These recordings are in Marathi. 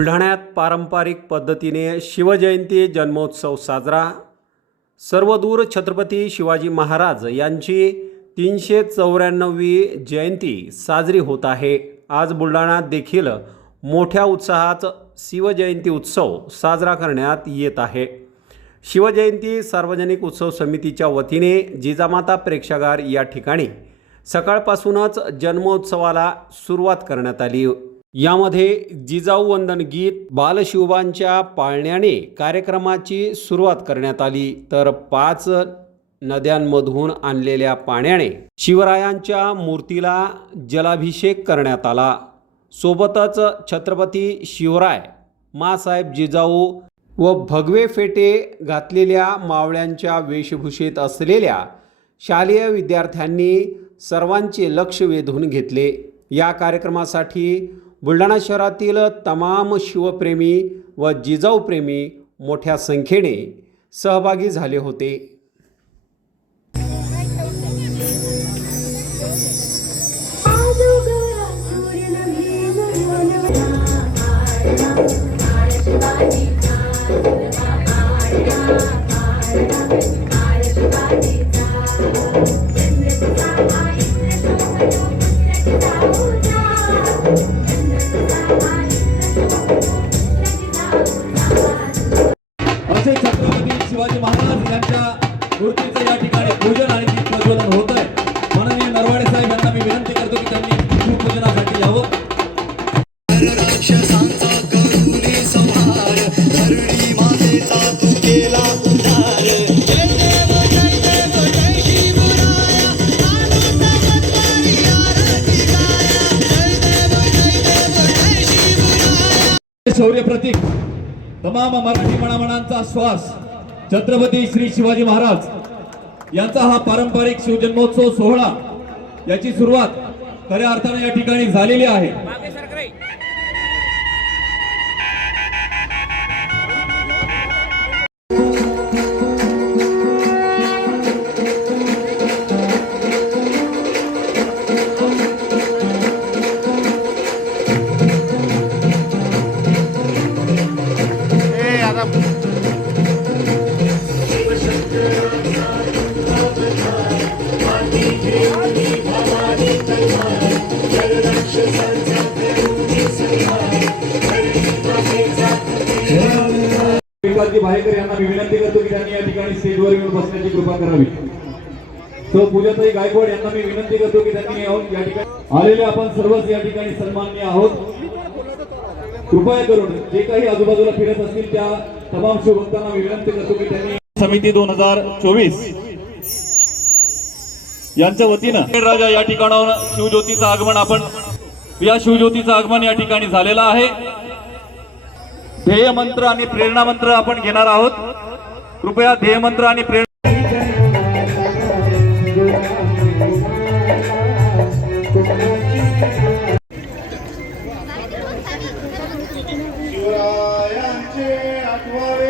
बुलढाण्यात पारंपरिक पद्धतीने शिवजयंती जन्मोत्सव साजरा. सर्वदूर छत्रपती शिवाजी महाराज यांची तीनशे चौऱ्याण्णववी जयंती साजरी होत आहे. आज बुलढाण्यात देखील मोठ्या उत्साहात शिवजयंती उत्सव साजरा करण्यात येत आहे. शिवजयंती सार्वजनिक उत्सव समितीच्या वतीने जिजामाता प्रेक्षागार या ठिकाणी सकाळपासूनच जन्मोत्सवाला सुरुवात करण्यात आली. यामध्ये जिजाऊ वंदन गीत बालशिवबांच्या पाळण्याने कार्यक्रमाची सुरुवात करण्यात आली. तर पाच नद्यांमधून आणलेल्या पाण्याने शिवरायांच्या मूर्तीला जलाभिषेक करण्यात आला. सोबतच छत्रपती शिवराय मासाहेब जिजाऊ व भगवे फेटे घातलेल्या मावळ्यांच्या वेशभूषेत असलेल्या शालेय विद्यार्थ्यांनी सर्वांचे लक्ष वेधून घेतले. या कार्यक्रमासाठी बुलढाणा शहरातील तमाम शिवप्रेमी व जिजाऊप्रेमी मोठ्या संख्येने सहभागी झाले होते. शिवाजी महाराज यांच्या मूर्तीचं या ठिकाणी पूजन आणि प्रज्वलन होत आहे माननीय नरवाडे साहेब यांना मी विनंती करतो की त्यांनी शिवपूजनासाठी यावं. शौर्य प्रतीक तमाम मराठी मनामनांचा श्वास छत्रपती श्री शिवाजी महाराज यांचा हा पारंपरिक शिवजन्मोत्सव सोहळा याची सुरुवात खऱ्या अर्थाने या ठिकाणी झालेली आहे. भायकर यांना मी विनंती करतो की त्यांनी या ठिकाणी स्टेजवर येऊन बसण्याची कृपा करावी. सो पूजाताई गायकवाड यांना मी विनंती करतो की त्यांनी या ठिकाणी आलेले आपण सर्वच या ठिकाणी आहोत. कृपया करून जे काही आजूबाजूला फिरत असतील त्या तमाम शिवभक्तांना मी विनंती करतो की त्यांनी समिती दोन हजार चोवीस यांच्या वतीनं राजा या ठिकाणावर शिवज्योतीचं आगमन आपण या शिवज्योतीचं आगमन या ठिकाणी झालेलं आहे. ध्येय मंत्र आणि प्रेरणा मंत्र आपण घेणार आहोत. कृपया ध्येय मंत्र आणि प्रेरणा शिवरायांचे आठवावे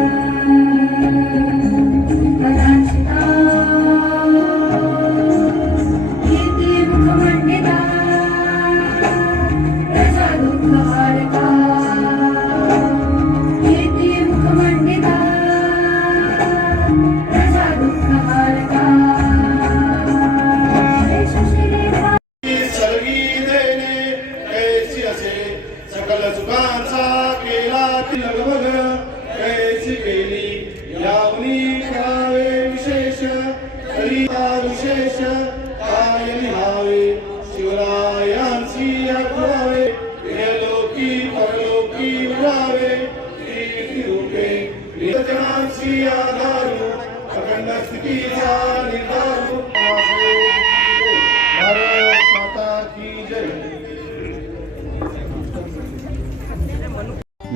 नमन कैसी वेली यावनी करावे विशेष तरी विशेष काय निहावे शिवरायांची आठवावे लोकी परलोकी उरावे तीर्थी रूपे जनांची आधारू अखंड स्थितीचा